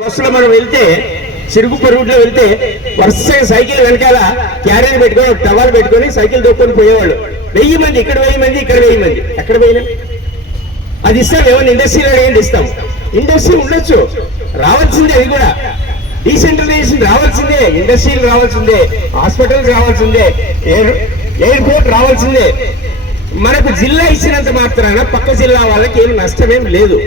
బస్సులో మనం వెళ్తే చిరుగుప రూట్లో వెళ్తే వరుసగా సైకిల్ వెనకాల క్యారియర్ పెట్టుకొని టవల్ పెట్టుకొని సైకిల్ దొక్కుని పోయేవాళ్ళు. 1000 మంది ఇక్కడ 1000 మంది ఇక్కడ 1000 మంది ఎక్కడ పోయినా అది ఇస్తాం. ఏమన్నా ఇండస్ట్రీలో ఏంటి ఇస్తాం? ఇండస్ట్రీ ఉండొచ్చు, రావాల్సిందే. అది కూడా డీసెంట్రలైజేషన్ రావాల్సిందే, ఇండస్ట్రీలు రావాల్సిందే, హాస్పిటల్ రావాల్సిందే, ఎయిర్పోర్ట్ రావాల్సిందే. మనకు జిల్లా ఇచ్చినంత మాత్రాన పక్క జిల్లా వాళ్ళకి ఏమి నష్టమేం లేదు.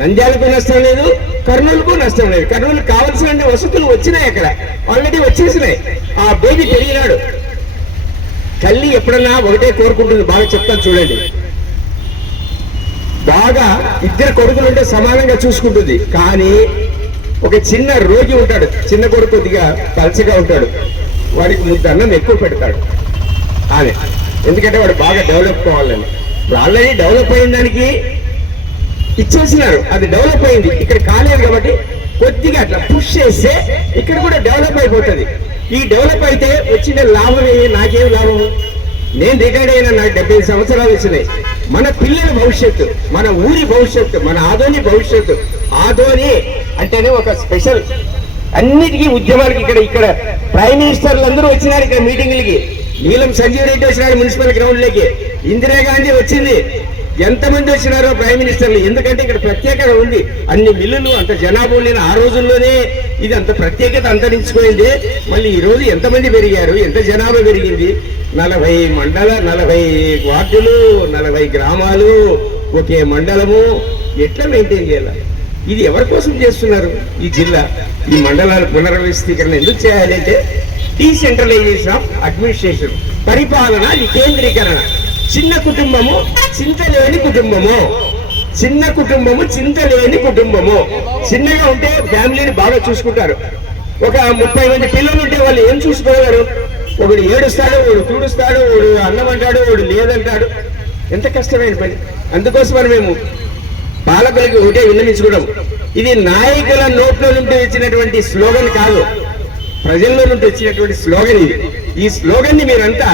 నంద్యాలకు నష్టం లేదు, కర్నూలుకు నష్టం లేదు. కర్నూలు కావాల్సిన వసతులు వచ్చినాయి, అక్కడ ఆల్రెడీ వచ్చేసినాయి. ఆ బేబీ పెరిగినాడు. తల్లి ఎప్పుడన్నా ఒకటే కోరుకుంటుంది, బాగా చెప్తాను చూడండి. బాగా ఇద్దరు కొడుకులు ఉంటే సమానంగా చూసుకుంటుంది. కానీ ఒక చిన్న రోగి ఉంటాడు, చిన్న కొడుకు కొద్దిగా పలచగా ఉంటాడు, వాడికి ముద్ద అన్నం ఎక్కువ పెడతాడు ఆమె. ఎందుకంటే వాడు బాగా డెవలప్ కావాలని. ఆల్రెడీ డెవలప్ అయిన దానికి ఇచ్చేసినారు, అది డెవలప్ అయింది, ఇక్కడ కాలేదు కాబట్టి కొద్దిగా అట్లా పుష్ చేస్తే ఇక్కడ కూడా డెవలప్ అయిపోతుంది. ఈ డెవలప్ అయితే వచ్చిన లాభం నాకేం లాభము? నేను రిటైర్డ్ అయినా, నాకు 75 సంవత్సరాలు వచ్చినాయి. మన పిల్లల భవిష్యత్తు, మన ఊరి భవిష్యత్తు, మన ఆదోని భవిష్యత్తు. ఆదోని అంటేనే ఒక స్పెషల్. అన్నిటికీ ఉద్యమాలకి ఇక్కడ ప్రైమ్ మినిస్టర్లు అందరూ వచ్చినారు ఇక్కడ మీటింగ్లకి. నీలం సంజీవ్ రెడ్డి వచ్చినాడు మున్సిపల్ గ్రౌండ్లోకి, ఇందిరాగాంధీ వచ్చింది. ఎంతమంది వచ్చినారో ప్రైమ్ మినిస్టర్లు. ఎందుకంటే ఇక్కడ ప్రత్యేకత ఉంది, అన్ని మిల్లులు, అంత జనాభా లేని ఆ రోజుల్లోనే ఇది అంత ప్రత్యేకత అంతరించిపోయింది. మళ్ళీ ఈ రోజు ఎంతమంది పెరిగారు, ఎంత జనాభా పెరిగింది. 40 మండల, 40 వార్డులు, 40 గ్రామాలు, ఒకే మండలము. ఎట్లా మెయింటైన్ చేయాలి? ఇది ఎవరి కోసం చేస్తున్నారు? ఈ జిల్లా, ఈ మండలాల పునర్వ్యవస్థీకరణ ఎందుకు చేయాలి అంటే డీసెంట్రలైజేషన్ ఆఫ్ అడ్మినిస్ట్రేషన్, పరిపాలన వికేంద్రీకరణ. చిన్న కుటుంబము చింతలేని కుటుంబము, చిన్న కుటుంబము చింతలేని కుటుంబము. చిన్నగా ఉంటే ఫ్యామిలీని బాగా చూసుకుంటారు. ఒక 30 మంది పిల్లలు ఉంటే వాళ్ళు ఏం చూసుకోగలరు? ఒకడు ఏడుస్తాడు, ఒకడు తుడుస్తాడు, ఒకడు అన్నం అంటాడు, ఒకడు లేదంటాడు. ఎంత కష్టమైన పని. అందుకోసం మేము పాలకులకి ఒకటే విన్నవించుకోవడం, ఇది నాయకుల నోట్లో నుండి వచ్చినటువంటి స్లోగన్ కాదు, ప్రజల్లో నుండి వచ్చినటువంటి స్లోగన్ ఇది. ఈ స్లోగన్ ని మీరంతా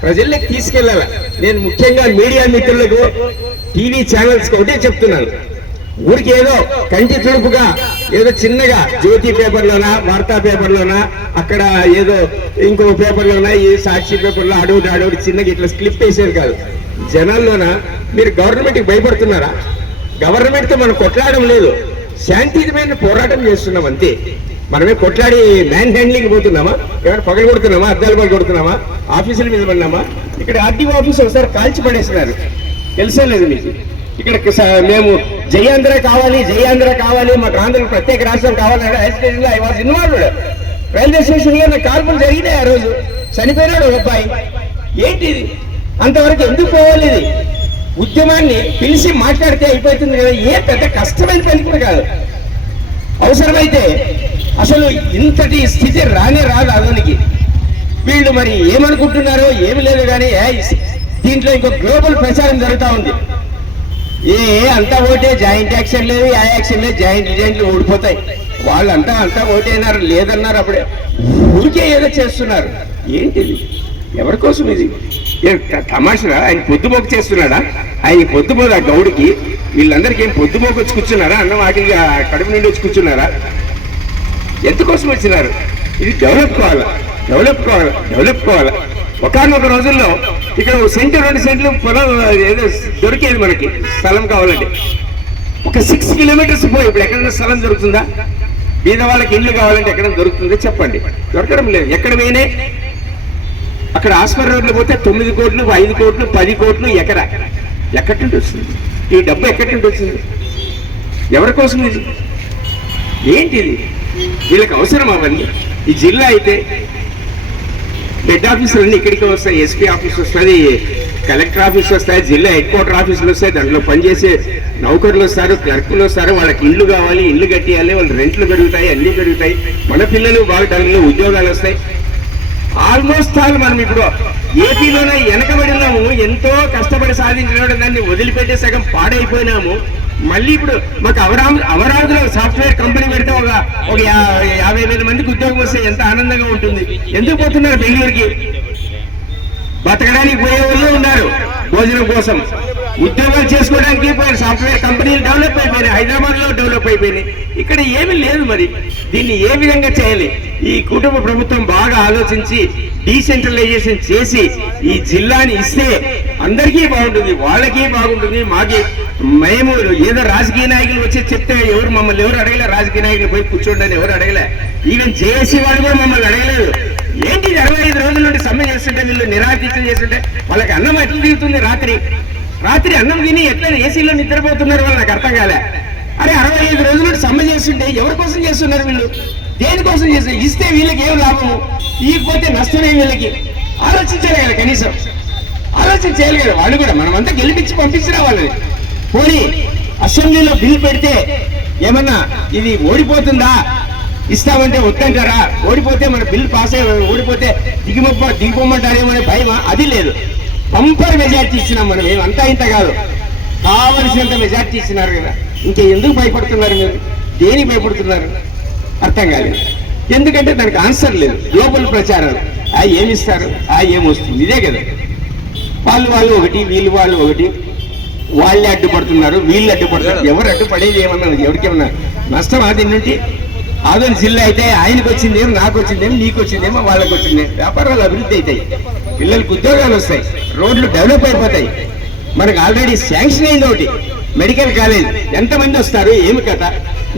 ప్రజల్లోకి తీసుకెళ్లాల. నేను ముఖ్యంగా మీడియా మిత్రులకు, టీవీ ఛానల్స్ ఒకటే చెప్తున్నాను. ఊరికి ఏదో కంటి తుడుపుగా ఏదో చిన్నగా జ్యోతి పేపర్లోనా, వార్తా పేపర్లోనా, అక్కడ ఏదో ఇంకో పేపర్లోనా, ఈ సాక్షి పేపర్లో అడవుడు చిన్నగా ఇట్లా స్లిప్ వేసేది కాదు. జనాల్లోన మీరు గవర్నమెంట్కి భయపడుతున్నారా? గవర్నమెంట్ తో మనం కొట్లాడడం లేదు, శాంతియుతమైన పోరాటం చేస్తున్నాం అంతే. మనమే కొట్లాడి మ్యాన్ హ్యాండ్లింగ్ పోతున్నామా? ఎవరు పగలు కొడుతున్నామా? అద్దాలు పగలు కొడుతున్నామా? ఆఫీసుల మీద పడినామా? ఇక్కడ ఆర్టీఓ ఆఫీస్ ఒకసారి కాల్చి పడేస్తున్నారు, తెలుసా లేదు మీకు? ఇక్కడ మేము జయాంధ్ర కావాలి, జయాంధ్ర కావాలి, మాకు ఆంధ్రలో ప్రత్యేక రాష్ట్రం కావాలంటే హై స్టేషన్ లో I was involved. Railway station లో నాకు కార్పులు జరిగినాయి. ఆ రోజు చనిపోయినాడు ఒక అబ్బాయి. ఏంటిది? అంతవరకు ఎందుకు పోవాలి? ఇది ఉద్యమాన్ని పిలిచి మాట్లాడితే అయిపోతుంది కదా. ఏ పెద్ద కష్టమైన పని కూడా కాదు. అవసరమైతే అసలు ఇంతటి స్థితి రానే రాదు అదోనికి. వీళ్ళు మరి ఏమనుకుంటున్నారో ఏమి లేదు. కానీ దీంట్లో ఇంకో గ్లోబల్ ప్రచారం జరుగుతూ ఉంది. అంతా ఓటే, జాయింట్ యాక్షన్ లేదు, ఆ యాక్షన్ లేదు, జాయింట్లు ఓడిపోతాయి. వాళ్ళంతా ఓటేనారు, లేదన్నారు. అప్పుడే ఊరికే ఏదో చేస్తున్నారు. ఏంటిది? ఎవరి కోసం ఇది? తమాషా. ఆయన పొద్దుమోక చేస్తున్నాడా? ఆయన పొద్దుమోక ఆ గౌడికి వీళ్ళందరికీ ఏం పొద్దుమోక వచ్చి కూర్చున్నారా? అన్నం ఆకలి కడుపు నుండి వచ్చి కూర్చున్నారా? ఎందుకోసం వచ్చినారు? ఇది డెవలప్ కావాలా. ఒకనొక రోజుల్లో ఇక్కడ 1 సెంటు 2 సెంట్లు పొలం ఏదో దొరికేది మనకి, స్థలం కావాలంటే. ఒక 6 కిలోమీటర్స్ పోయి ఇప్పుడు ఎక్కడైనా స్థలం దొరుకుతుందా? బీద వాళ్ళకి ఇల్లు కావాలంటే ఎక్కడైనా దొరుకుతుందో చెప్పండి? దొరకడం లేదు. ఎక్కడ పోయినా అక్కడ ఆస్పర్ రోడ్లో పోతే 9 కోట్లు, 5 కోట్లు, 10 కోట్లు ఎకరా. ఎక్కడి నుండి వస్తుంది ఈ డబ్బు? ఎక్కడి నుండి వచ్చింది? ఎవరి కోసం ఇది? ఏంటిది? వీళ్ళకి అవసరం అవన్నీ. ఈ జిల్లా అయితే హెడ్ ఆఫీసులన్నీ ఇక్కడికి వస్తాయి, ఎస్పీ ఆఫీస్ వస్తుంది, కలెక్టర్ ఆఫీస్ వస్తాయి, జిల్లా హెడ్ క్వార్టర్ ఆఫీసులు వస్తాయి. దాంట్లో పనిచేసే నౌకర్లు వస్తారు, క్లర్కులు వస్తారు. వాళ్ళకి ఇల్లు కావాలి, ఇల్లు కట్టియాలి, వాళ్ళ రెంట్లు పెరుగుతాయి, అన్నీ పెరుగుతాయి. మన పిల్లలు బాగా డల్లు ఉద్యోగాలు వస్తాయి. ఆల్మోస్ట్ ఆల్ మనం ఇప్పుడు ఏపీలోనే వెనకబడినాము. ఎంతో కష్టపడి సాధించిన దాన్ని వదిలిపెట్టే సగం పాడైపోయినాము. మళ్ళీ ఇప్పుడు మాకు అమరావతిలో సాఫ్ట్వేర్ కంపెనీ పెడితే ఒక 50,000 మందికి ఉద్యోగం వస్తే ఎంత ఆనందంగా ఉంటుంది. ఎందుకు పోతున్నారు బెంగళూరుకి? బతకడానికి పోయే వాళ్ళు ఉన్నారు భోజనం కోసం. ఉద్యోగాలు చేసుకోవడానికి సాఫ్ట్వేర్ కంపెనీలు డెవలప్ అయిపోయినాయి, హైదరాబాద్ లో డెవలప్ అయిపోయినాయి. ఇక్కడ ఏమీ లేదు. మరి దీన్ని ఏ విధంగా చేయాలి? ఈ కుటుంబ ప్రభుత్వం బాగా ఆలోచించి డీసెంట్రలైజేషన్ చేసి ఈ జిల్లాని ఇస్తే అందరికీ బాగుంటుంది, వాళ్ళకి బాగుంటుంది, మాకి. మేము ఏదో రాజకీయ నాయకులు వచ్చి చెప్తే మమ్మల్ని ఎవరు అడగలే, రాజకీయ నాయకులు పోయి కూర్చోండి అని ఎవరు అడగలే. ఈవెన్ జేఏసీ వాళ్ళు కూడా మమ్మల్ని అడగలేదు. ఏంటి 65 రోజుల నుండి సమ్మె చేస్తుంటే, వీళ్ళు నిరాదీక్ష చేస్తుంటే వాళ్ళకి అన్నం ఎట్లా దిగుతుంది? రాత్రి అన్నం తిని ఎట్లా ఏసీలో నిద్రపోతున్నారు వాళ్ళు నాకు అర్థం కాలే. అరే 65 రోజుల నుండి సమ్మె చేస్తుంటే ఎవరి కోసం చేస్తున్నారు వీళ్ళు? దేనికోసం చేస్తారు? ఇస్తే వీళ్ళకి ఏం లాభము, ఇకపోతే నష్టమే వీళ్ళకి. ఆలోచించాలి కదా, కనీసం ఆలోచించాలి కదా వాళ్ళు కూడా. మనం అంతా గెలిపించి పంపించినా వాళ్ళని. పోనీ అసెంబ్లీలో బిల్ పెడితే ఏమన్నా ఇది ఓడిపోతుందా, ఇస్తామంటే వద్దంటారా? ఓడిపోతే మన బిల్ పాస్ అయ్యి ఓడిపోతే దిగిపోమంటారేమో అనే భయమా? అది లేదు. బంపర్ మెజార్టీ ఇచ్చినాం మనం, ఏమంతా ఇంత కాదు, కావలసినంత మెజార్టీ ఇచ్చినారు కదా. ఇంకా ఎందుకు భయపడుతున్నారు మీరు? దేనికి భయపడుతున్నారు అర్థం కాలేదు. ఎందుకంటే దానికి ఆన్సర్ లేదు. గ్లోబల్ ప్రచారాలు ఏమిస్తారు, ఏమొస్తుంది, ఇదే కదా. వాళ్ళు ఒకటి, వాళ్ళు ఒకటి, వాళ్ళే అడ్డుపడుతున్నారు, వీళ్ళు అడ్డుపడుతున్నారు. ఎవరు అడ్డుపడేది ఏమన్నా? ఎవరికేమన్నా నష్టం? అది నుండి ఆదోని జిల్లా అయితే ఆయనకు వచ్చిందేమో, నాకు వచ్చిందేమో, నీకు వచ్చిందేమో, వాళ్ళకి వచ్చిందేమో. వ్యాపారాలు అభివృద్ధి అవుతాయి, పిల్లలకు ఉద్యోగాలు వస్తాయి, రోడ్లు డెవలప్ అయిపోతాయి. మనకు ఆల్రెడీ శాంక్షన్ అయింది ఒకటి మెడికల్ కాలేజ్. ఎంతమంది వస్తారు, ఏమి కథ?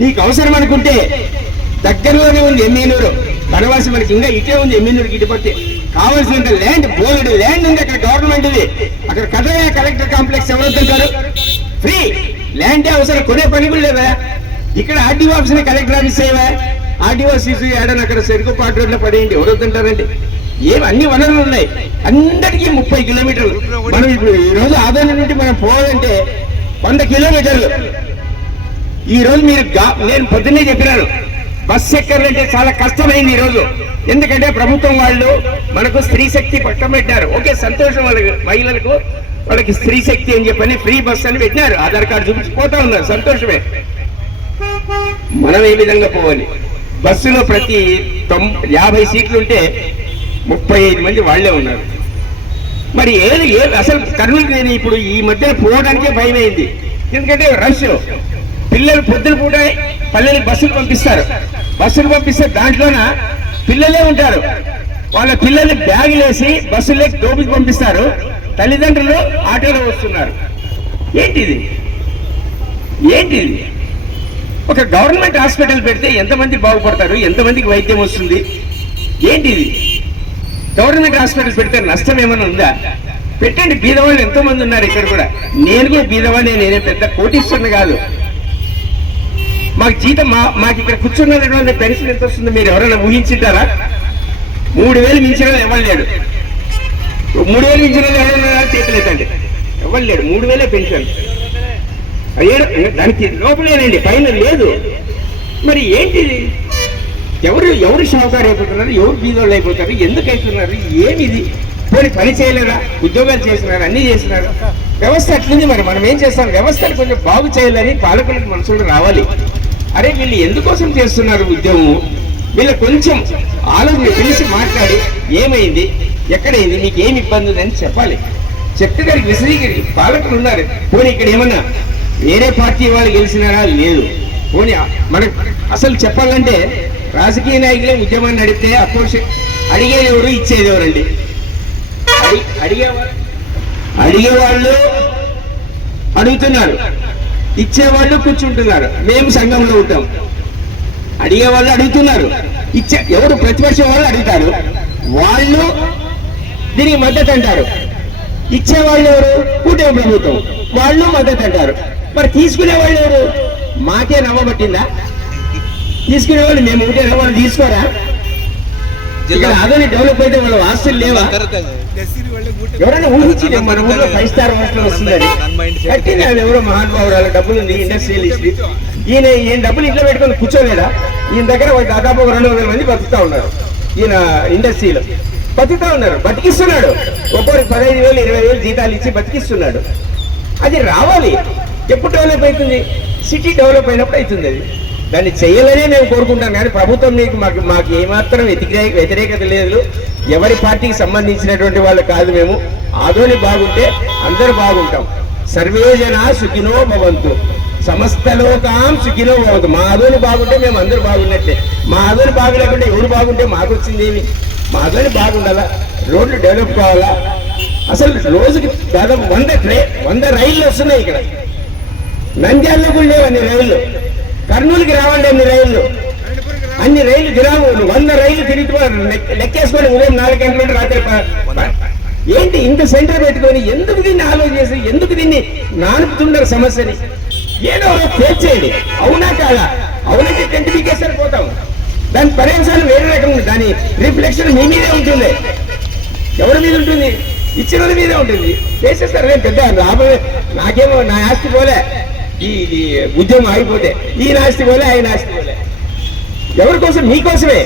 నీకు అవసరం అనుకుంటే దగ్గరలోనే ఉంది ఎమ్మెనూరు, బనవాసి మనకి ఇంకా ఇటే ఉంది. ఎమ్మెనూరుకి ఇటుపడితే కావాల్సినంత ల్యాండ్, బోలెడు ల్యాండ్ ఉంది అక్కడ, గవర్నమెంట్ ఇది. అక్కడ కథనే కలెక్టర్ కాంప్లెక్స్ ఎవరు వద్దంటారు? ఫ్రీ ల్యాండే అవసరం, కొనే పని కూడా లేదా? ఇక్కడ ఆర్డీఓ ఆఫీస్ కలెక్టర్ ఆఫీస్ అయ్యవా? ఆర్డీఓ ఆఫీస్ ఏడని అక్కడ సెరుకుపాటు రోడ్లో పడేయండి, ఎవరు వద్దంటారండి? ఏమి అన్ని వనరులు ఉన్నాయి, అందరికీ 30 కిలోమీటర్లు. మనం ఇప్పుడు ఈ రోజు ఆదోని నుండి మనం పోవాలంటే 100 కిలోమీటర్లు. ఈ రోజు మీరు నేను పొద్దున్నే చెప్పినాను, బస్సు ఎక్కాలంటే చాలా కష్టమైంది ఈ రోజు. ఎందుకంటే ప్రభుత్వం వాళ్ళు మనకు స్త్రీ శక్తి పక్కన పెట్టారు. ఓకే, సంతోషం. వాళ్ళకి మహిళలకు వాళ్ళకి స్త్రీ శక్తి అని చెప్పని ఫ్రీ బస్సు అని పెట్టినారు. ఆధార్ కార్డు చూపించిపోతా ఉన్నారు, సంతోషమే. మనం ఏ విధంగా పోవాలి? బస్సులో ప్రతి 50 సీట్లు ఉంటే 35 మంది వాళ్లే ఉన్నారు. మరి అసలు కర్నూలు నేను ఇప్పుడు ఈ మధ్యన పోవడానికే భయమైంది. ఎందుకంటే రష్. పిల్లలు పొద్దున పూట పల్లెలకు బస్సులు పంపిస్తే దాంట్లోన పిల్లలే ఉంటారు. వాళ్ళ పిల్లల్ని బ్యాగులు వేసి బస్సులోకి దోపికి పంపిస్తారు. తల్లిదండ్రులు ఆటోలో వస్తున్నారు. ఏంటిది? ఒక గవర్నమెంట్ హాస్పిటల్ పెడితే ఎంతమంది బాగుపడతారు, ఎంతమందికి వైద్యం వస్తుంది? ఏంటిది? గవర్నమెంట్ హాస్పిటల్ పెడితే నష్టం ఏమైనా ఉందా? పెట్టండి. బీదవాళ్ళు ఎంతో మంది ఉన్నారు ఇక్కడ కూడా. నేను కూడా బీదవాళ్ళే, నేనే పెద్ద కోటీశ్వరుని కాదు. మాకు జీతం మాకు ఇక్కడ కూర్చున్నటువంటి పెన్షన్ ఎంత వస్తుంది మీరు ఎవరైనా ఊహించుంటారా? 3000 మించిన ఎవరు లేడు. 3000 మించిన ఎవరైనా చేతులేదండి, ఎవరు లేడు. 3000 పెన్షన్. దానికి లోపలేనండి, పైన లేదు. మరి ఏంటిది? ఎవరు షావుకారు అయిపోతున్నారు, ఎవరు బీదోళ్ళు అయిపోతారు, ఎందుకు అవుతున్నారు? ఏమిది? పోనీ పని చేయలేదా? ఉద్యోగాలు చేస్తున్నారు, అన్ని చేస్తున్నారు. వ్యవస్థ అట్లుంది. మరి మనం ఏం చేస్తాం? వ్యవస్థను కొంచెం బాగు చేయాలని పాలకులకు మనసులు రావాలి. అరే వీళ్ళు ఎందుకోసం చేస్తున్నారు ఉద్యోగం? వీళ్ళు కొంచెం ఆలోచన తెలిసి మాట్లాడి ఏమైంది, ఎక్కడైంది, మీకు ఏమి ఇబ్బంది ఉందని చెప్పాలి. చెప్తే దానికి విశదీకరి. పాలకులు ఉన్నారు. పోనీ ఇక్కడ ఏమన్నా వేరే పార్టీ వాళ్ళు గెలిచినారా? లేదు. పోనీ మనకు అసలు చెప్పాలంటే రాజకీయ నాయకులే ఉద్యమాన్ని నడిపితే అపోజ్ అడిగేది ఎవరు, ఇచ్చేది ఎవరండి? అడిగేవాళ్ళు అడుగుతున్నారు, ఇచ్చేవాళ్ళు కూర్చుంటున్నారు. మేము సంఘంలో ఉంటాం. అడిగేవాళ్ళు అడుగుతున్నారు, ఎవరు ప్రతిపక్షం వాళ్ళు అడుగుతారు, వాళ్ళు దీనికి మద్దతు అంటారు. ఇచ్చేవాళ్ళు ఎవరు? కూటమి ప్రభుత్వం, వాళ్ళు మద్దతు అంటారు. మరి తీసుకునే వాళ్ళు ఎవరు? మాకే నవ్వబట్టిందా? తీసుకునే వాళ్ళు మేము ఉంటే వాళ్ళు తీసుకోరా? ఇక్కడ ఆదోని డెవలప్ అయితే వాళ్ళ ఆస్తులు లేవా? ఎవరైనా ఊహించింది మన ఊళ్ళో 5 స్టార్ హోటల్ వస్తుందని? కట్టింది అది ఎవరో మహానుభావురాల డబ్బులు ఉంది, ఇండస్ట్రియలిస్ట్. ఈయన డబ్బులు ఇంట్లో పెట్టుకొని కూర్చోలేదా? ఈయన దగ్గర దాదాపు 200 మంది బతుకుతా ఉన్నారు. ఈయన ఇండస్ట్రీలో బతుకుతా ఉన్నారు, బతికిస్తున్నాడు. ఒక్కొక్కరికి 15,000 20,000 జీతాలు ఇచ్చి బతికిస్తున్నాడు. అది రావాలి. ఎప్పుడు డెవలప్ అవుతుంది? సిటీ డెవలప్ అయినప్పుడు అవుతుంది. అది దాన్ని చేయాలనే మేము కోరుకుంటాం. కానీ ప్రభుత్వం మాకు ఏమాత్రం వ్యతిరేకత లేదు. ఎవరి పార్టీకి సంబంధించినటువంటి వాళ్ళు కాదు. మేము ఆదోని బాగుంటే అందరూ బాగుంటాం. సర్వే జనా సుఖినో భవంతు, సమస్త లోకాం సుఖినో భవంతు. మా ఆదోని బాగుంటే మేము అందరూ బాగున్నట్లే. మా ఆదోని బాగులేకుంటే ఎవరు బాగుంటే మాకు వచ్చింది ఏమి? మా ఆదోని బాగుండాలా, రోడ్లు డెవలప్ కావాలా. అసలు రోజుకి దాదాపు 100 రైళ్ళు వస్తున్నాయి ఇక్కడ. నంద్యాలలో కూడా లేవు అన్ని రైళ్ళు, కర్నూలుకి రావండి అన్ని రైళ్ళు తిరాము. 100 రైళ్ళు తిరిగి లెక్కేసుకొని ఉదయం 4 గంటల నుండి రాత్రి ఏంటి ఇంత సెంటర్ పెట్టుకొని ఎందుకు దీన్ని ఆలోచించేసి ఎందుకు దీన్ని నానుపుతుండరు సమస్యని? ఏదో తేల్చేయండి. అవునా కాదా? అవునైతే టెంట్ పీకేస్తారు పోతాం. దాని పర్యవసానం వేరే రకం ఉంది. దాని రిఫ్లెక్షన్ మీ మీదే ఉంటుంది. ఎవరి మీద ఉంటుంది? ఇచ్చిన వాళ్ళ మీదే ఉంటుంది. చేసేస్తారు. నేను పెద్ద రాబోయే నాకేమో నా ఆస్తి పోలే, ఈ ఉద్యమం ఆగిపోతే ఈ నాస్తి పోలే, ఆయన ఆస్తి పోలే. ఎవరి కోసం? మీకోసమే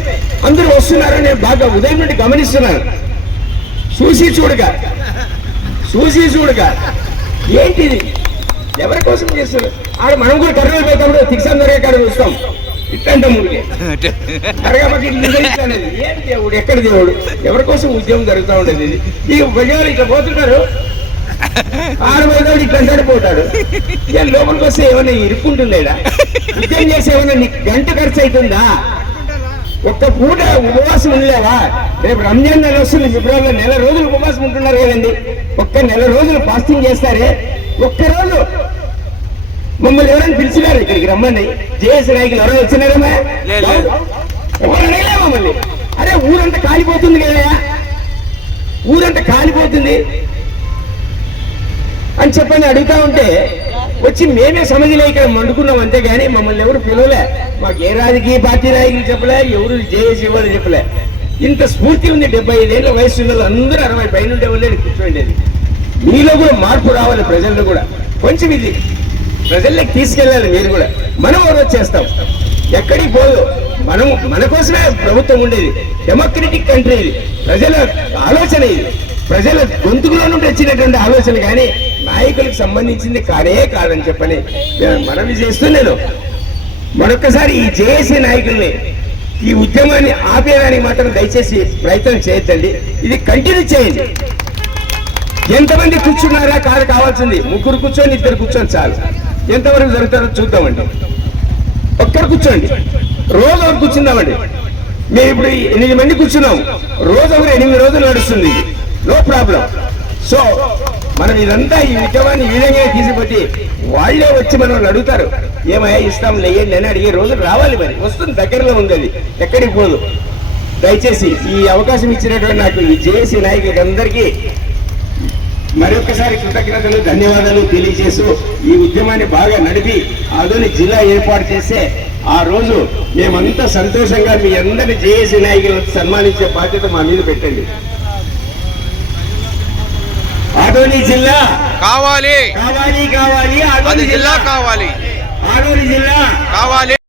అందరూ వస్తున్నారని నేను బాగా ఉదయం నుండి గమనిస్తున్నాను. చూసి చూడగా ఏంటిది? ఎవరి కోసం చేస్తున్నారు? ఆడ మనం కూడా కర్నూలు పోతాము, తిక్సాం దొరికే కాడ చూస్తాం. ఇట్టంటే ముందుకే అరగబట్టి ఏం దేవుడు, ఎక్కడ దేవుడు? ఎవరి కోసం ఉద్యమం జరుగుతూ ఉండేది? ఈ ప్రజలు ఇట్లా పోతుంటారు, ఆడబోయేవాడు ఇట్లా పోతాడు. లోపలికి వస్తే ఏమన్నా ఇరుక్కుంటుందేడా? ఉద్యమం చేసి ఏమన్నా నీకు గంట ఖర్చు అవుతుందా? ఒక్క పూట ఉపవాసం ఉండలేవా? రేపు రంజాన్ నెల వస్తుంది, ఫిబ్రవరిలో 1 రోజులు ఉపవాసం ఉంటున్నారు కదండి. ఒక్క 1 రోజులు ఫాస్టింగ్ చేస్తారే. ఒక్కరోజు మమ్మల్ని ఎవరైనా పిలిచినారు ఇక్కడికి రమ్మని? జేఎస్ నాయకులు ఎవరైనా వచ్చినారమ్మా? ఎవరైనా మమ్మల్ని? అరే ఊరంతా కాలిపోతుంది కదా, ఊరంతా కాలిపోతుంది అని చెప్పని అడుగుతా ఉంటే వచ్చి మేమే సమధిలో ఇక్కడ మండుకున్నాం అంతేగాని మమ్మల్ని ఎవరు పిలవలే. మాకు ఏ రాజకీయ పార్టీ నాయకులు చెప్పలే, ఎవరు జేఏసీ వాళ్ళు చెప్పలే. ఇంత స్ఫూర్తి ఉంది. 75 ఏళ్ళ వయసు ఉన్నది, అందరూ 60 పైన ఉండే వాళ్ళే కూర్చోండేది. మీలో కూడా మార్పు రావాలి, ప్రజల్లో కూడా కొంచెం ఇది ప్రజల్లోకి తీసుకెళ్ళాలి. మీరు కూడా మనం ఓరోజు చేస్తాం, ఎక్కడికి పోదు. మన కోసమే ప్రభుత్వం ఉండేది. డెమోక్రటిక్ కంట్రీ ఇది. ప్రజల ఆలోచన ఇది, ప్రజల గొంతుకులో నుండి వచ్చినటువంటి ఆలోచన, కానీ నాయకులకు సంబంధించింది కాదని చెప్పని మనవి చేస్తూ నేను మరొక్కసారి ఈ జేఏసీ నాయకుల్ని ఈ ఉద్యమాన్ని ఆపేయడానికి మాత్రం దయచేసి ప్రయత్నం చేయొద్దండి. ఇది కంటిన్యూ చేయండి. ఎంతమంది కూర్చున్నారా కాదు కావాల్సింది? 3 కూర్చొని 2 కూర్చొని చాలు. ఎంతవరకు జరుగుతారో చూద్దామండి. ఒక్కరు కూర్చోండి, రోజు ఒకరు కూర్చుందామండి. మేము ఇప్పుడు 8 మంది కూర్చున్నాం, రోజు ఒకరు 8 రోజులు నడుస్తుంది. No problem. సో మనం ఇదంతా ఈ ఉద్యమాన్ని ఈ విధంగా తీసుకుపోతే వాళ్ళే వచ్చి మనం అడుగుతారు, ఏమయ్యా ఇస్తాం లేయండి అని అడిగే రోజులు రావాలి. మరి వస్తుంది, దగ్గరలో ఉంది, అది ఎక్కడికి పోదు. దయచేసి ఈ అవకాశం ఇచ్చినటువంటి నాకు ఈ జేఏసీ నాయకులందరికీ మరొకసారి కృతజ్ఞతలు, ధన్యవాదాలు తెలియజేస్తూ ఈ ఉద్యమాన్ని బాగా నడిపి ఆదోని జిల్లా ఏర్పాటు చేస్తే ఆ రోజు మేమంతా సంతోషంగా మీ అందరి జేఏసీ నాయకులను సన్మానించే బాధ్యత మా మీద పెట్టండి. ఆదోని జిల్లా కావాలి, కావాలి, కావాలి. ఆదోని జిల్లా కావాలి, ఆదోని జిల్లా కావాలి.